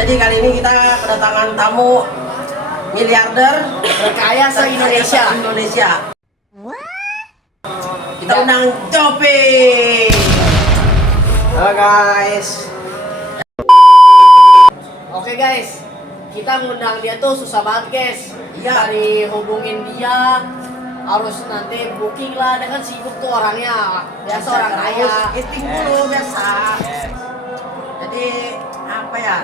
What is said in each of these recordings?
Jadi kali ini kita kedatangan tamu miliarder terkaya se-Indonesia. Indonesia. Kita undang Copi. Halo guys. Oke guys, kita ngundang dia tuh susah banget guys. Iya. Dari hubungin dia harus nanti booking lah, dia kan sibuk tuh orangnya. Biasa orang kaya. Isting dulu biasa. Jadi apa ya?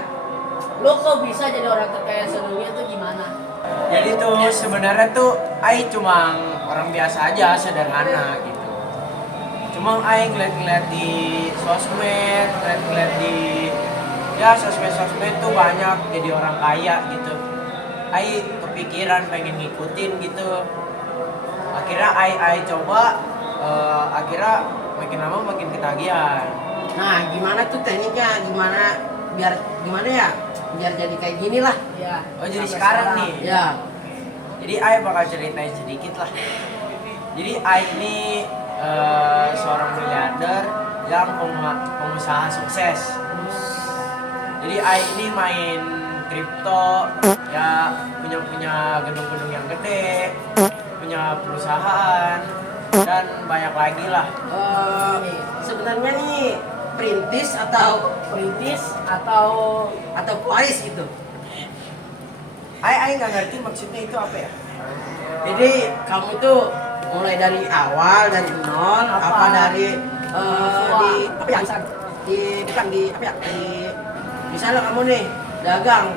Lo kok bisa jadi orang terkaya sedunia tuh gimana? Jadi tuh sebenarnya tuh Ai cuma orang biasa aja, sederhana gitu. Cuma Ai ngeliat-ngeliat di sosmed, ngeliat-ngeliat di sosmed tuh banyak jadi orang kaya gitu. Ai kepikiran pengen ngikutin gitu. Akhirnya Ai coba, akhirnya makin lama makin ketagihan. Nah, gimana tuh tekniknya? Gimana ya? Biar jadi kayak gini lah. Ya. Oh jadi sekarang nih. Ya. Jadi Ai bakal ceritain sedikit lah. Jadi Ai ini seorang miliarder yang pengusaha sukses. Jadi Ai ini main kripto, ya punya gedung-gedung yang gede, punya perusahaan dan banyak lagi lah. Sebenarnya nih perintis atau pewaris gitu. Ai nggak ngerti maksudnya itu apa ya? Jadi kamu itu mulai dari awal dari nol apa dari misalnya kamu nih dagang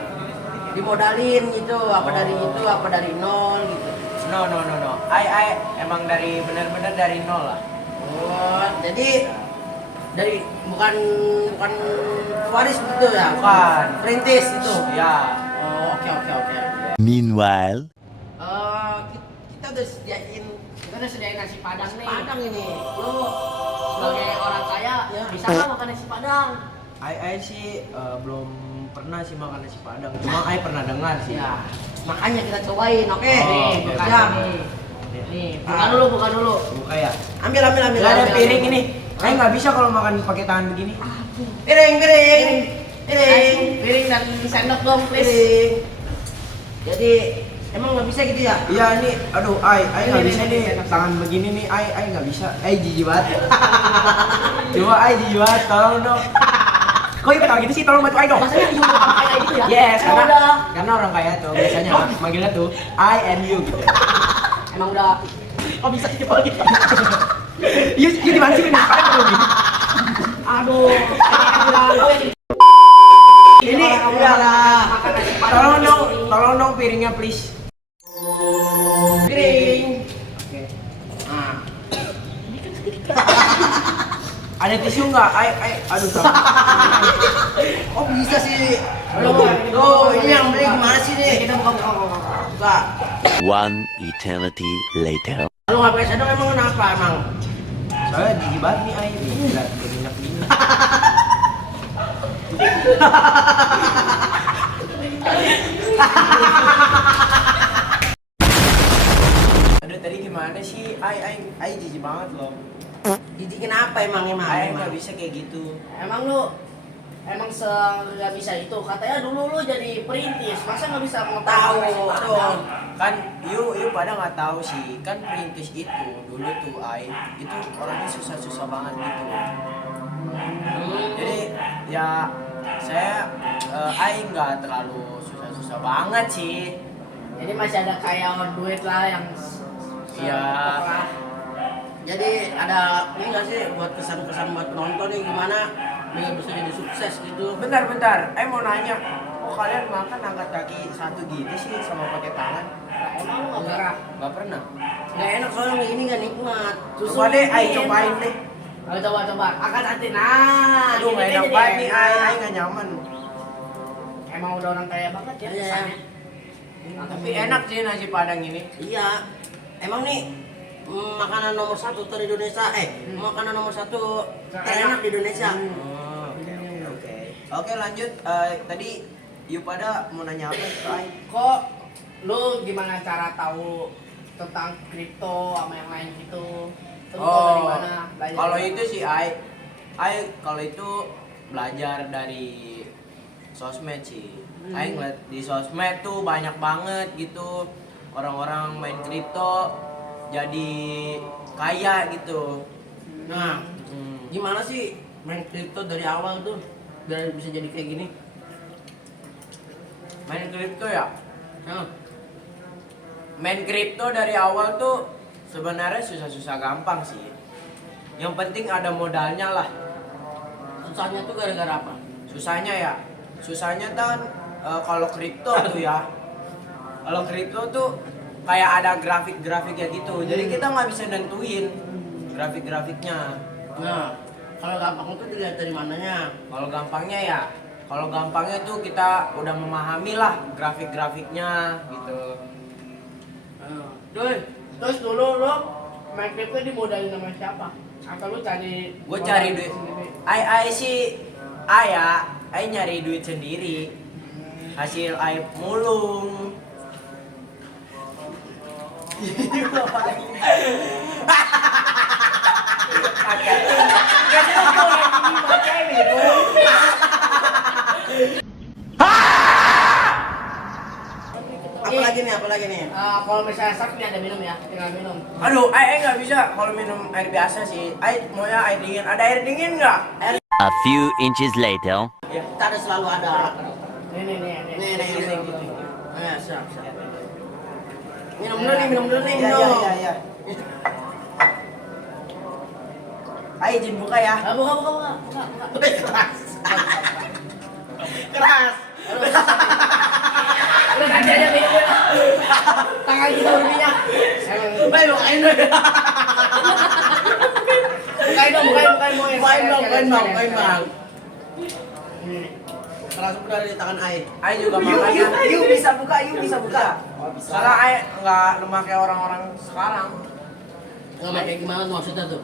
dimodalin gitu apa dari nol gitu. No. Ai emang bener-bener dari nol lah. Oh, jadi dari bukan pewaris gitu ya? Bukan. Perintis itu. Ya. Oh, oke. Meanwhile, Kita udah sediain nasi padang nih. Padang ini. Lo sebagai orang kaya Ya. bisa nggak makan nasi padang? Ai sih belum pernah sih makan nasi padang. Cuma Ai pernah dengar sih. Ya, makanya kita cobain, oke? Oh, Nih, oke, bukan siap. nih. Nih, buka dulu. Buka ya. Ambil. Gak ada ambil. piring ini. Ai nggak bisa kalau makan pakai tangan begini. Piring. Piring dan sendok dong, please. Piring. Jadi emang nggak bisa gitu ya? Iya ini, aduh Ai nggak Ini, bisa ini, nih ini. tangan begini nih. Ai nggak bisa. Ai jijik banget. Coba Ai jijik banget, tolong dong. Kok ikut gitu sih, tolong bantu Ai dong. Maksudnya you orang kaya gitu ya? Yes, Emang udah, karena orang kaya tuh biasanya manggilnya tuh I and you gitu. emang udah. Kok bisa sih kalau gitu? You di mana sih ini? Aduh, Ini iyalah. makan nasi padang. Tolong dong piringnya please. Piring. Oke. Nah, Ada tisu nggak? Aduh sama. kok bisa sih? Loh, ini yang beli gimana sih nih? Kita buka. Buka. one eternity later. Kalau nggak pakai sendok emang kenapa emang? Soalnya jijik banget nih Ai. Gila, berminyak gini. Aduh tadi gimana sih? Ai jijik banget loh. Jijikin apa emang? Ai nggak bisa kayak gitu. Emang lu nggak bisa itu? Katanya dulu lu jadi perintis, masa nggak bisa Tahu, mengetahui? aduh. Kan you pada nggak tahu sih, kan perintis itu dulu tuh Ai itu orangnya susah banget gitu. Jadi ya saya Ai nggak terlalu susah banget sih. Jadi masih ada kayak duit lah yang Iya. Jadi ada ini nggak sih buat kesan-kesan buat penonton nih gimana biar bisa jadi sukses gitu? Bentar, Ai mau nanya, kok kalian makan angkat kaki satu gitu sih sama pakai tangan? Emang lu nggak pernah? Nggak pernah. Nggak enak soalnya ini nggak nikmat. Coba deh, Ai cobain deh. Ayo coba. Akan nanti. Nah, Aduh nggak ini enak jadi banget nih, enak. Ai nggak nyaman. Emang udah orang kaya banget ya Iya. kesannya. Tapi enak sih nasi padang ini. Iya. Emang nih makanan nomor satu ter Indonesia. Makanan nomor satu terenak di Indonesia. Oh, oke. Oke lanjut. Tadi you pada mau nanya apa ke Ai? Kok lu gimana cara tahu tentang kripto sama yang lain gitu? Terus dari mana? Belajar Kalau dari itu mana? sih Ai kalau itu belajar dari sosmed sih. Aing ngeliat di sosmed tuh banyak banget gitu orang-orang main kripto jadi kaya gitu. Nah, gimana sih main kripto dari awal tuh biar bisa jadi kayak gini? Main kripto ya? Nah, Main kripto dari awal tuh sebenarnya susah-susah gampang sih. Yang penting ada modalnya lah. susahnya tuh gara-gara apa? Susahnya ya, susahnya kan kalau kripto tuh ya. Kalau kripto tuh kayak ada grafik-grafiknya gitu. Jadi kita nggak bisa nentuin grafik-grafiknya. Nah, kalau gampang itu dilihat dari mananya? Kalau gampangnya tuh kita udah memahami lah grafik-grafiknya gitu. Terus dulu lo main kripto dimodalin sama siapa? Atau lu cari? Gue cari duit. Ai sih, ai nyari duit sendiri. Hasil ai mulung. Apalagi nih? Kalau misalnya sakit nih ada minum ya, tinggal minum. Aduh, ai nggak bisa kalau minum air biasa sih. Ai maunya air dingin. Ada air dingin nggak? A few inches later. Kita ada selalu ada. Nih. Nih. Nah, siap. Minum dulu nih. Iya. Ai izin buka ya. Buka. Keras. Udah ganti aja minumnya. Tangan kita lebihnya. Bukain dong. Bukain bang. Langsung dari tangan Ai. Ai juga makanya. Yuk bisa buka. Karena ai nggak lemah kayak orang-orang sekarang. Nggak kayak gimana maksudnya tuh?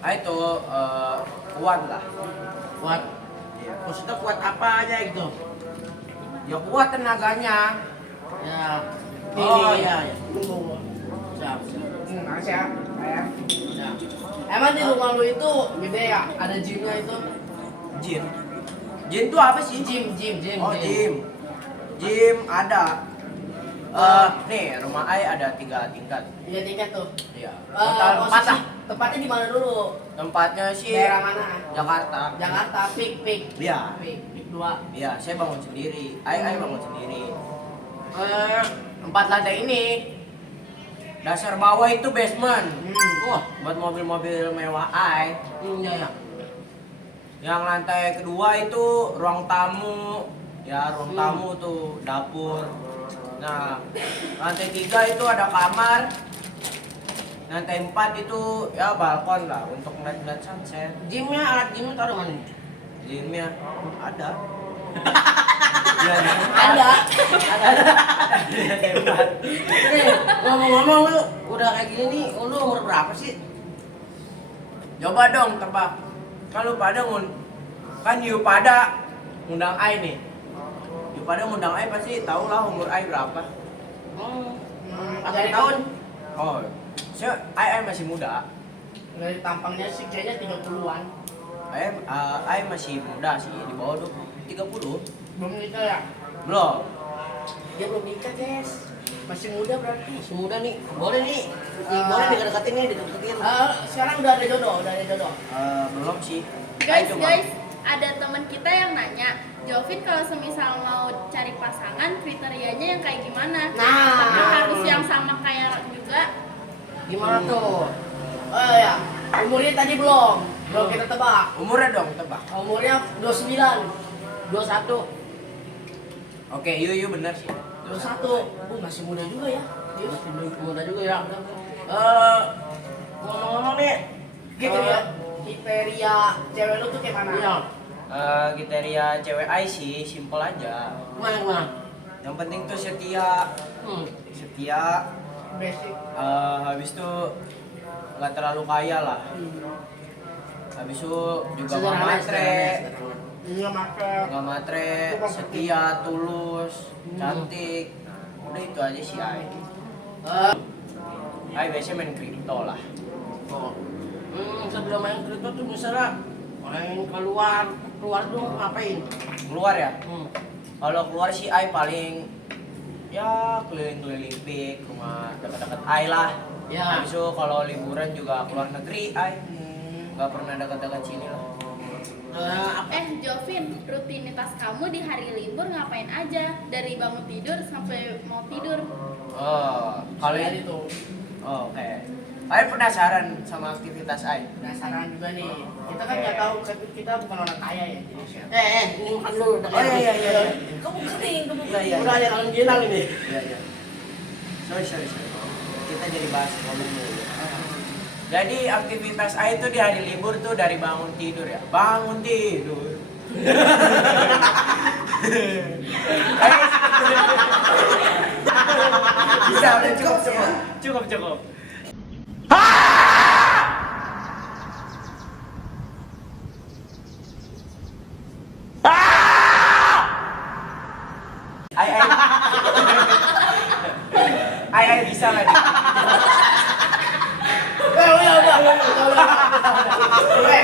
Ai tuh kuat lah. Kuat. Maksudnya kuat apa aja gitu? Ya kuat tenaganya. Ya. Oh, iya. Tunggu. Siap. Makasih ya. Sayang. Siap. Emang di rumah lu itu gede ya? Ada gymnya itu? Gym tuh apa sih? Gym. Oh, gym ada. Nih rumah ai ada 3 tingkat. Iya tingkat tuh. Iya. Total 4 Posisi lah. tempatnya di mana dulu? Tempatnya sih Daerah mana? Jakarta. Jakarta, pik. Iya. Pik 2. Iya, saya bangun sendiri. Ai bangun sendiri. 4 lantai ini. Dasar bawah itu basement. Wah, buat mobil-mobil mewah ai. Iya. Yang lantai kedua itu ruang tamu. Ya, ruang tamu tuh dapur. Nah, lantai 3 itu ada kamar. Lantai 4 itu ya balkon lah untuk ngeliat-ngeliat sunset. Alat gymnya taruh mana? Gymnya ada. Ada. Nih, ngomong-ngomong lu udah kayak gini nih, lu umur berapa sih? Coba dong tebak. Kalau pada kan you pada ngundang ai nih. You pada ngundang ai pasti tahu lah umur ai berapa. Berapa tahun? Oh, ai masih muda. Dari tampangnya sih kayaknya 30-an. Ai masih muda sih, di bawah 30. Belum nikah ya? Belum. Dia belum nikah, guys. Masih muda berarti. Masih muda nih. Boleh nih. Boleh deketin nih, deketin. Sekarang udah ada jodoh. Belum sih. Guys, Ai cuma- ada teman kita yang nanya, Jovin kalau semisal mau cari pasangan, kriterianya yang kayak gimana? Nah. Apakah harus yang sama kayak juga? Gimana tuh? Oh ya, umurnya tadi belum kita tebak. Umurnya dong tebak. Umurnya 29. 21. Oke, you bener sih. 21. Masih muda juga ya. Masih muda juga ya. Ngomong-ngomong nih, Kriteria cewek lu tuh kayak mana? iya. Kriteria cewek ai sih simple aja. Gimana? Yang penting tuh setia. Setia. Basic. Habis itu nggak terlalu kaya lah. Habis itu juga nggak matre, Iya maka. nggak matre, setia, tulus, cantik. Udah itu aja sih ai. Ai biasanya main kripto lah. Sebelum main kripto tuh misalnya main keluar tuh ngapain? Keluar ya? Kalau keluar sih ai paling ya keliling-keliling pik rumah dekat-dekat ai lah. Ya. Habis itu kalau liburan juga keluar negeri ai. Nggak pernah dekat-dekat sini lah. Jovin, rutinitas kamu di hari libur ngapain aja? Dari bangun tidur sampai mau tidur. Oh, kalau Kalian ini itu oh oke. Ai penasaran sama aktivitas ai. penasaran juga nih. Kita kan nggak tahu, kita bukan orang kaya ya. Ini makan dulu. Oh iya. Kamu kering, kamu Iya, iya. Udah ada orang jenal ini. Iya. Sorry. Kita jadi bahas ngomong dulu. Jadi aktivitas ai itu di hari libur tuh dari bangun tidur ya. Bangun tidur. Bisa udah cukup. Ai bisa nggak nih?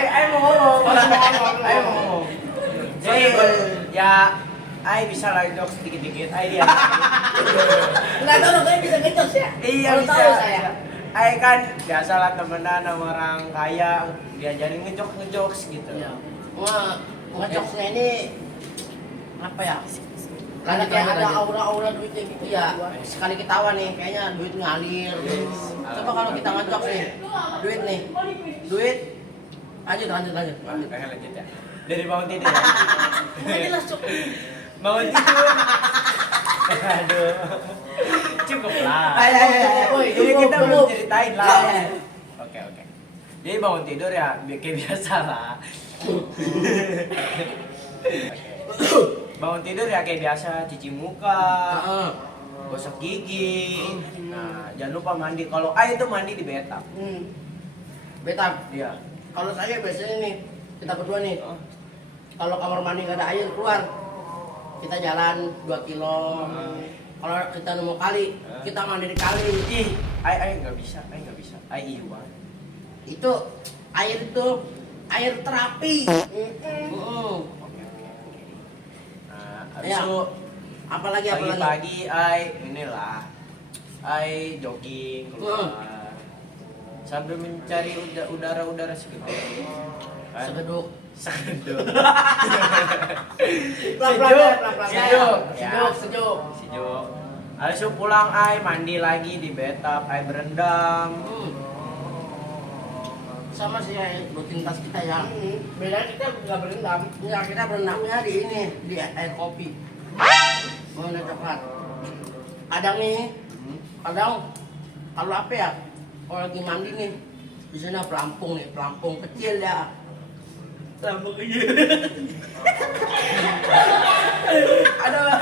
Ai mau ngomong. Jadi ya ai bisa lah jokes dikit-dikit. Ai dia. Nggak tahu kayak bisa ngejokes ya? Iya Baru bisa. tahu saya. Ai kan biasalah temenan sama orang kaya diajarin ngejokes gitu. Iya. Wah, ngejokesnya ini apa ya? Lanjut, Kayak ada lanjut. aura-aura duitnya gitu. Iya. Sekali ketawa nih, kayaknya duit ngalir. Coba kalau kita ngejokes nih, duit nih, duit. Lanjut. Pengen lanjut ya. Dari bangun tidur ya. Nggak jelas cok. Bangun tidur. Aduh. Cukup lah. Ayo. Jadi kita belum ceritain lah. Iya. Oke. Jadi bangun tidur ya kayak biasa lah. Bangun tidur ya kayak biasa, cuci muka, gosok gigi. Nah, jangan lupa mandi. Kalau ai itu mandi di bathtub. Beta, Iya. kalau saya biasanya nih, kita berdua nih, kalau kamar mandi nggak ada air keluar, kita jalan 2 kilo. Kalau kita nemu kali, kita mandi di kali. Ih, ai nggak bisa. Ai iwan. Itu air terapi. Habis Ya. itu Apalagi. pagi-pagi ai jogging keluar sambil mencari udara segar. Kan? Segeduk. Sejuk. Pelan-pelan. Sejuk. Habis itu pulang ai mandi lagi di bathtub, ai berendam. Sama sih rutinitas kita ya. Beda kita nggak berendam. Enggak, kita berendamnya di ini, di air kopi. Mana coklat. Kadang nih, kadang kalau apa ya? Kalau lagi mandi nih, di sana pelampung kecil ya. Pelampung kecil. Aduh.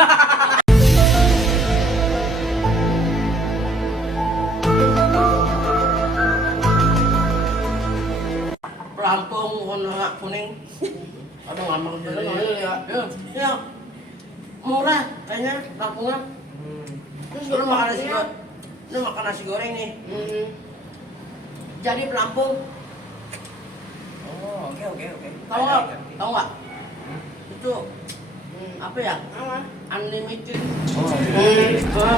Pelampung warna kuning. Aduh ngambang dulu ya. Ya. Murah kayaknya pelampungnya. Terus lu makan nasi goreng nih. Jadi pelampung. Oh, oke. Tahu nggak? Itu apa ya? Unlimited.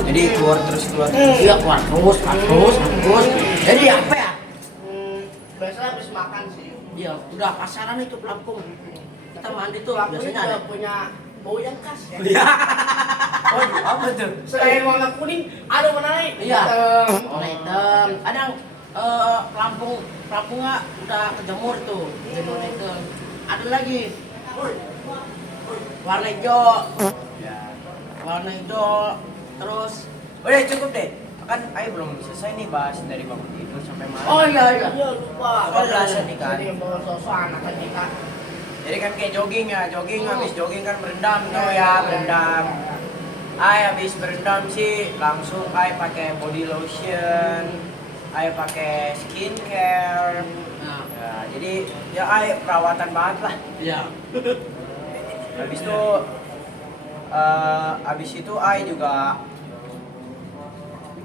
Jadi keluar terus. Iya keluar terus. Jadi apa ya? Biasanya habis makan sih. Iya, udah pasaran itu pelampung. Kita mandi tuh Pelampung biasanya juga ada. punya bau yang khas ya. Oh, apa tuh? Selain warna kuning, ada warna lain. Iya. Hitam. Warna hitam. Kadang pelampungnya udah kejemur tuh. Jemur itu. Ada lagi warna hijau. Ya. Warna hijau. Terus Udah cukup deh. Kan ai belum selesai nih bahas dari bangun tidur sampai malam. oh iya. Iya lupa. Kebablasan nih kan. Jadi bawa sosok anak kan kita. Jadi kan kayak jogging ya, habis jogging kan berendam tuh ya, berendam. Ai habis berendam sih langsung ai pakai body lotion, ai pakai skincare. Nah, Ya, jadi ya ai perawatan banget lah. iya. Habis itu ai juga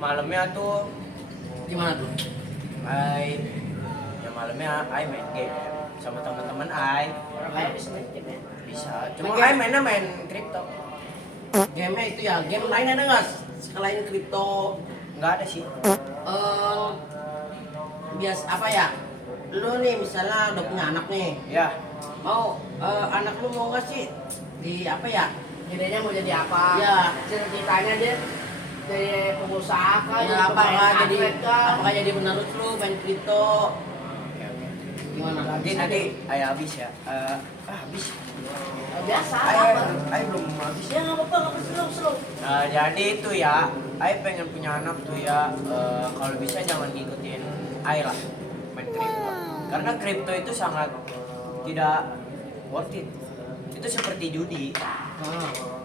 malamnya tuh Gimana tuh? malamnya ai main game sama teman-teman ai. Orang kaya bisa main game ya. Bisa. Cuma Main game? ai mainnya main kripto. Game itu ya, game lain ada nggak selain kripto? Nggak ada sih. Bias apa ya? Lu nih misalnya udah punya anak nih, Ya. mau anak lu mau nggak sih di apa ya? Gedenya mau jadi apa? Ya. Ceritanya dia jadi pengusaha kah? Ya, apakah jadi atlet kah? apakah jadi penerus lu main kripto? Oke, oke. Gimana? Nanti ayah habis ya. Habis. Biasa Ayah, apa? ayah belum habis. Ya nggak apa-apa, nggak apa-apa, slow. Jadi itu ya, ayah pengen punya anak tuh ya. Kalau bisa jangan ngikutin ayah lah main kripto. Karena kripto itu sangat tidak worth it. Itu seperti judi.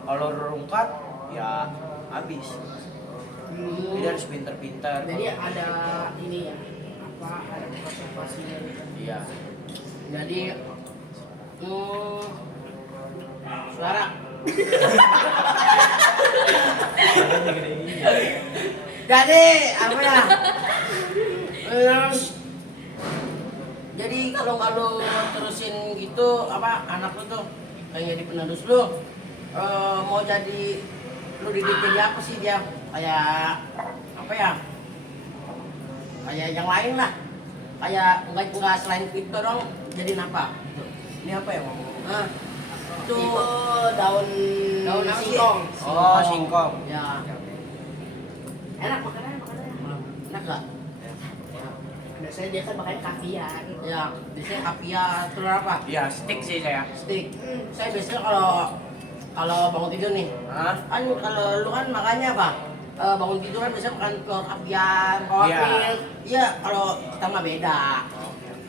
Kalau rungkat ya habis. Jadi harus pinter-pinter. Jadi ada ini ya, apa? Ada konservasinya. Iya. Jadi suara. Jadi apa ya? Jadi kalau nggak lu terusin gitu apa anak lu tuh kayak jadi penerus lu mau jadi lu didik jadi apa sih dia kayak apa ya? Kayak yang lain lah. Kayak nggak selain kripto dong jadi apa? Ini apa ya ngomong? Nah, Itu daun Daun apa sih? singkong. Oh, singkong. Ya, Enak makanannya. enak nggak? Biasanya dia kan makanya kaviar. Ya, biasanya kapia telur apa? Iya, stick sih saya. Steak. Saya biasanya kalau bangun tidur nih, Hah? kan kalau lu kan makannya apa? Bangun tidur kan biasanya makan telur kapiar, Iya. oatmeal. Iya, kalau kita mah beda.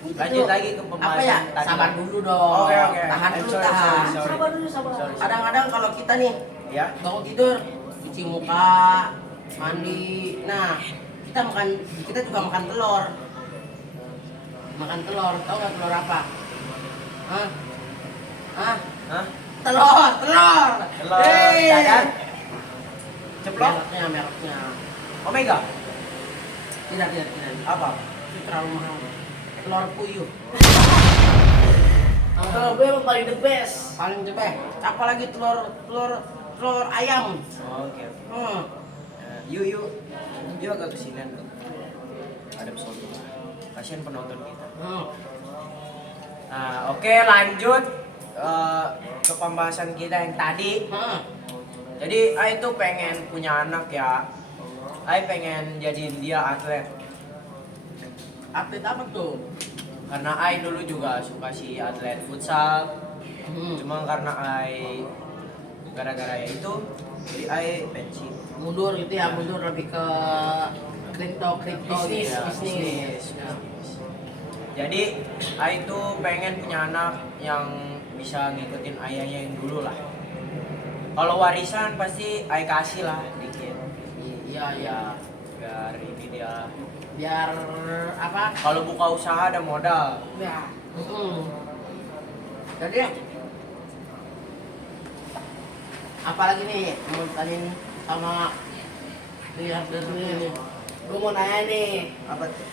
Lanjut lagi ke pembahasan apa ya? tadi. Sabar dulu dong. Oke, oke. Tahan I'm dulu, sorry, tahan. sorry. Sabar dulu, sabar. Sorry. Kadang-kadang kalau kita nih Ya. bangun tidur, cuci muka, mandi. Nah, kita juga makan telur. Makan telur, tahu nggak telur apa? Hah? Hah? Hah? Telur. Telur Hei. dadar. Ceplok. Mereknya. Omega. Tidak. Apa? Itu terlalu mahal. Telur puyuh. Kalau gue emang paling the best. Paling cepet. Apalagi telur ayam. Oke. Yuk agak kesinian dong. Ada pesona. Kasihan penonton kita. Nah, oke, lanjut ke pembahasan kita yang tadi. Jadi, Ai tuh pengen punya anak ya. Ai pengen jadiin dia atlet. Atlet apa tuh? Karena Ai dulu juga suka si atlet futsal. Cuma karena Ai gara-gara ya itu, jadi Ai pensiun. Mundur gitu ya, mundur lebih ke kripto Bisnis, gitu ya. bisnis. Jadi Ai tuh pengen punya anak yang bisa ngikutin ayahnya yang dulu lah. Kalau warisan pasti Ai kasih lah dikit. Iya. Biar ini dia. Biar apa? Kalau buka usaha ada modal. Ya. Jadi apalagi nih mau tanyain sama lihat dari ini. Gue mau nanya nih, Apa tuh?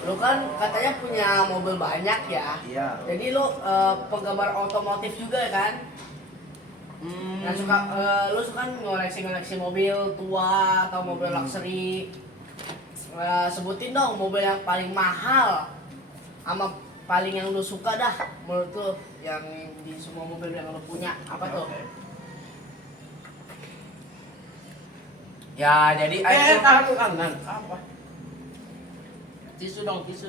lu kan katanya punya mobil banyak ya. Iya. Jadi lu penggemar otomotif juga kan? Yang suka, lu suka ngoleksi mobil tua atau mobil luxury. Sebutin dong mobil yang paling mahal sama paling yang lu suka dah menurut lu yang di semua mobil yang lu punya apa tuh? Ya, jadi Ai tuh Tahan. Apa? Tisu dong. Tisu.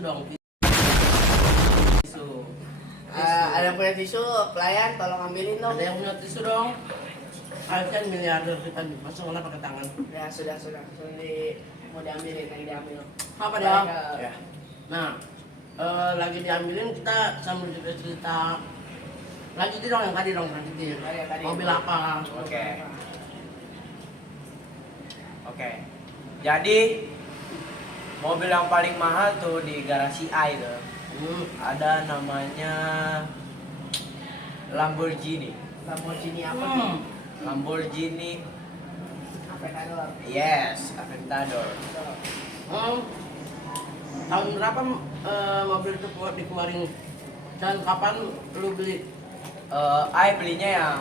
Ada yang punya tisu, pelayan tolong ambilin dong. Ada yang punya tisu dong. Kan miliarder kita masuk mana pakai tangan. Ya sudah mau diambilin, lagi diambil. Apa dia? ya. Nah, lagi diambilin kita sambil cerita. Lanjutin dong yang tadi dong, lanjutin. Tadi. Mobil apa? Oke. Jadi mobil yang paling mahal tuh di garasi Ai tuh. Ada namanya Lamborghini. Lamborghini apa tuh? Lamborghini. Aventador. Yes, Aventador. Tahun berapa mobil itu dikeluarin? Dan kapan lu beli? Ai belinya yang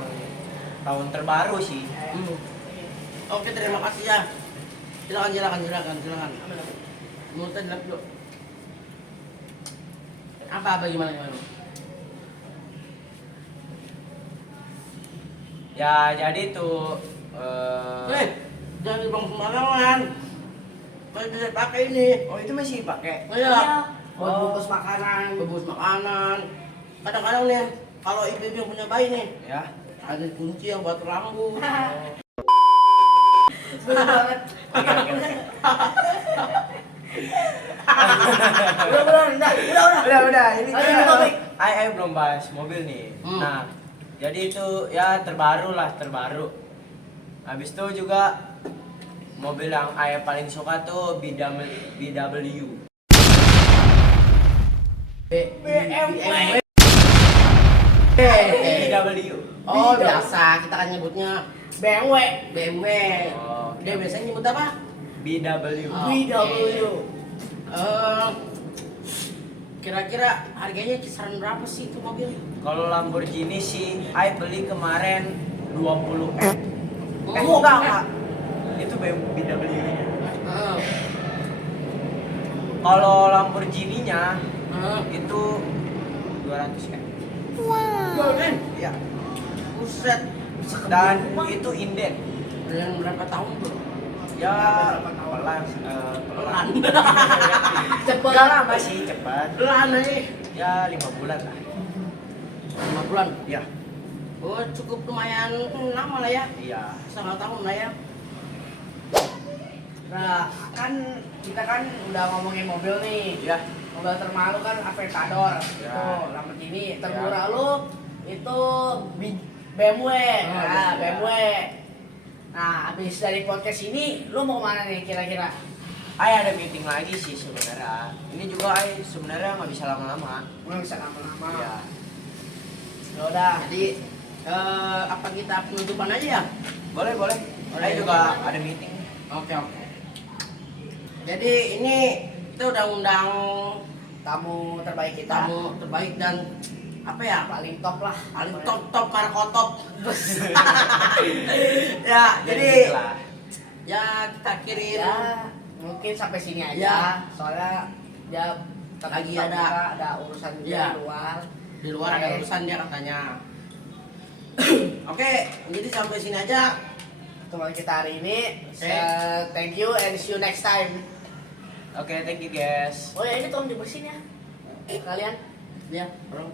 tahun terbaru sih. Oke, terima kasih ya. Silakan. Mulutnya dilap dulu. Apa gimana? Ya jadi tuh Jangan dibuang sembarangan. Masih bisa pakai ini. oh itu masih pakai. Iya. Buat bungkus makanan. Bungkus makanan. Kadang-kadang nih, kalau ibu-ibu yang punya bayi nih, Ya. ada kunci yang buat rambut. Bener banget. Oke, oke, oke. Udah. Ini Ayo, kita topik. Ayo belum bahas mobil nih. Nah, jadi itu ya terbaru. Habis itu juga mobil yang Ayah paling suka tuh BMW. BMW. BMW. Oh, biasa kita kan nyebutnya BMW. BMW. Oh, Dia biasanya nyebut apa? BMW. Oh. BMW. Kira-kira harganya kisaran berapa sih itu mobil? Kalau Lamborghini sih, Ayah beli kemarin 20 M. Enggak. Itu BMW-nya. Kalau Lamborghini-nya itu 200 M. Iya. Buset. Dan itu inden. Dan berapa tahun bro? Ya pelan. Cepet. Enggak lama sih, cepat. Pelan aja. Ya 5 bulan lah. 5 bulan. Iya. Oh, cukup lumayan lama lah ya. Iya. Setengah tahun lah ya. Nah, kan kita kan udah ngomongin mobil nih. Iya. Mobil termahal lu kan Aventador. Ya. Itu Lamborghini. Termurah lu itu BMW. Nah, BMW. Nah, habis dari podcast ini lu mau kemana nih kira-kira? Ayah ada meeting lagi sih sebenarnya. Ini juga Ayah sebenarnya nggak bisa lama-lama. Nggak bisa lama-lama. Iya. Ya udah. Jadi apa kita penutupan aja ya? Boleh. Ayah juga ada meeting. Oke. Jadi ini kita udah undang Tamu terbaik kita. tamu terbaik dan apa ya? Paling top lah. Paling top markotop. Ya, jadi Lah. ya kita kirim. Ya, mungkin sampai sini aja. Ya. Soalnya dia Lagi tetap ada. kita ada urusan juga Ya. di luar. Di luar ada Oke. urusan dia katanya. Oke, jadi sampai sini aja. Teman kita hari ini. Oke. Thank you and see you next time. Oke, thank you guys. Oh ya, ini tolong dibersihin ya. Kalian. Ya, bro.